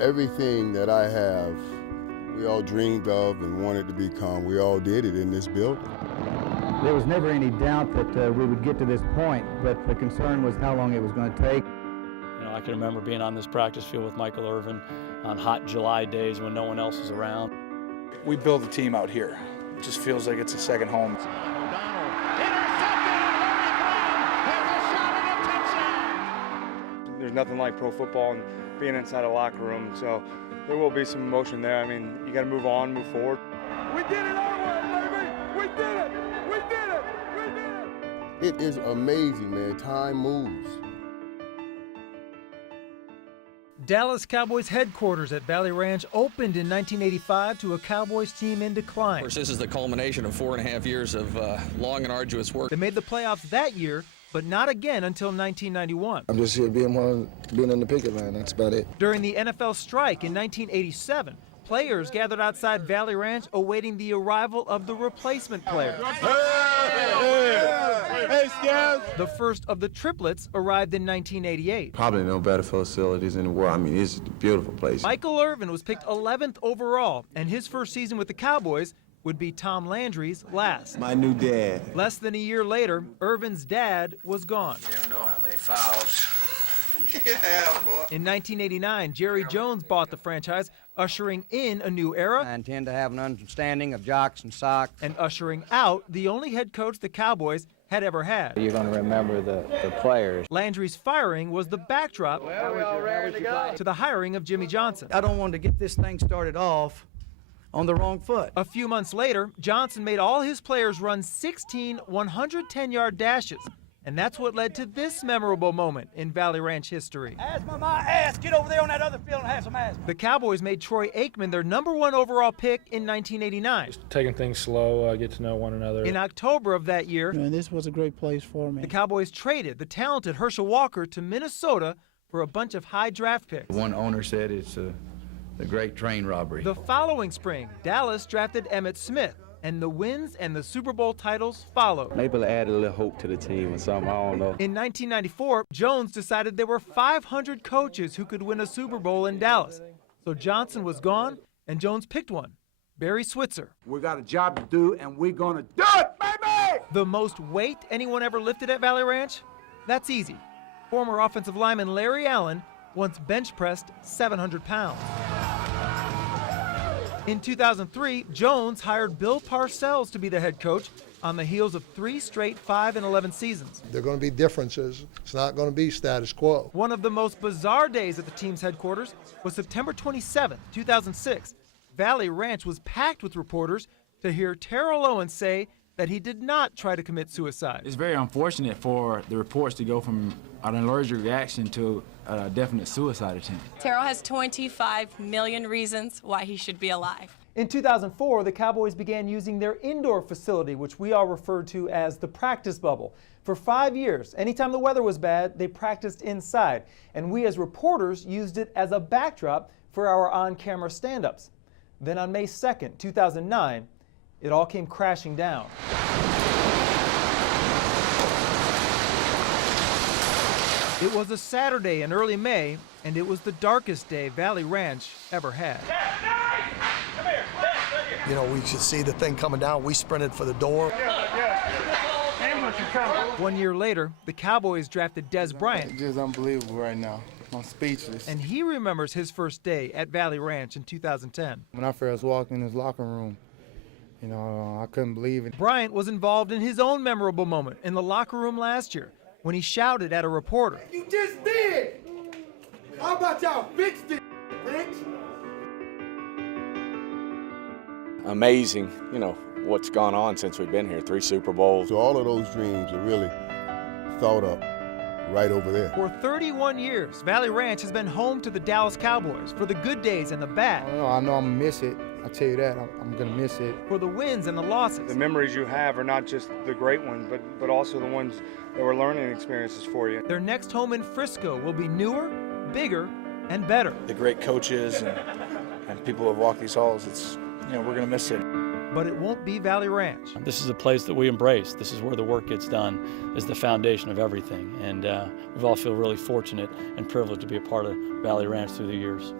Everything that I have, we all dreamed of and wanted to become, we all did it in this building. There was never any doubt that we would get to this point, but the concern was how long it was going to take. You know, I can remember being on this practice field with Michael Irvin on hot July days when no one else was around. We build a team out here. It just feels like it's a second home. There's nothing like pro football and being inside a locker room, so there will be some emotion there. I mean, you got to move on, move forward. We did it our way, baby! We did it! We did it! We did it! It is amazing, man. Time moves. Dallas Cowboys headquarters at Valley Ranch opened in 1985 to a Cowboys team in decline. Of course, this is the culmination of 4.5 years of long and arduous work. They made the playoffs that year, but not again until 1991. I'm just here being in the picket line. That's about it. During the NFL strike in 1987, players gathered outside Valley Ranch awaiting the arrival of the replacement player. Hey, Scabs! The first of the triplets arrived in 1988. Probably no better facilities in the world. I mean, it's a beautiful place. Michael Irvin was picked 11th overall, and his first season with the Cowboys would be Tom Landry's last. My new dad. Less than a year later, Irvin's dad was gone. You never know how many fouls. Yeah, boy. In 1989, Jerry Jones bought the franchise, ushering in a new era. I intend to have an understanding of jocks and socks. And ushering out the only head coach the Cowboys had ever had. You're going to remember the players. Landry's firing was the backdrop to the hiring of Jimmy Johnson. I don't want to get this thing started off on the wrong foot. A few months later, Johnson made all his players run 16 110-yard dashes. And that's what led to this memorable moment in Valley Ranch history. Asthma my ass, get over there on that other field and have some asthma. The Cowboys made Troy Aikman their #1 overall pick in 1989. Just taking things slow, get to know one another. In October of that year, and this was a great place for me. The Cowboys traded the talented Herschel Walker to Minnesota for a bunch of high draft picks. One owner said it's a great train robbery. The following spring, Dallas drafted Emmitt Smith, and the wins and the Super Bowl titles followed. Maybe it added a little hope to the team or something, I don't know. In 1994, Jones decided there were 500 coaches who could win a Super Bowl in Dallas. So Johnson was gone, and Jones picked one, Barry Switzer. We got a job to do, and we're gonna do it, baby! The most weight anyone ever lifted at Valley Ranch? That's easy. Former offensive lineman Larry Allen once bench pressed 700 pounds. In 2003, Jones hired Bill Parcells to be the head coach on the heels of 3 straight 5-11 seasons. There are going to be differences. It's not going to be status quo. One of the most bizarre days at the team's headquarters was September 27, 2006. Valley Ranch was packed with reporters to hear Terrell Owens say that he did not try to commit suicide. It's very unfortunate for the reports to go from an allergic reaction to a definite suicide attempt. Terrell has 25 million reasons why he should be alive. In 2004, the Cowboys began using their indoor facility, which we all referred to as the practice bubble. For 5 years, anytime the weather was bad, they practiced inside. And we as reporters used it as a backdrop for our on-camera stand-ups. Then on May 2nd, 2009, it all came crashing down. It was a Saturday in early May, and it was the darkest day Valley Ranch ever had. You know, we could see the thing coming down. We sprinted for the door. Ambulance is coming. 1 year later, the Cowboys drafted Dez Bryant. It's just unbelievable right now. I'm speechless. And he remembers his first day at Valley Ranch in 2010. When I first walked in his locker room, you know, I couldn't believe it. Bryant was involved in his own memorable moment in the locker room last year when he shouted at a reporter. You just did! How about y'all fix it, bitch? Amazing, you know, what's gone on since we've been here, 3 Super Bowls. So all of those dreams are really thought up right over there. For 31 years, Valley Ranch has been home to the Dallas Cowboys for the good days and the bad. I know I'm going to miss it. I tell you that, I'm going to miss it. For the wins and the losses. The memories you have are not just the great ones, but also the ones that were learning experiences for you. Their next home in Frisco will be newer, bigger, and better. The great coaches and people who have walked these halls, it's, you know, we're going to miss it. But it won't be Valley Ranch. This is a place that we embrace. This is where the work gets done, is the foundation of everything. And we all feel really fortunate and privileged to be a part of Valley Ranch through the years.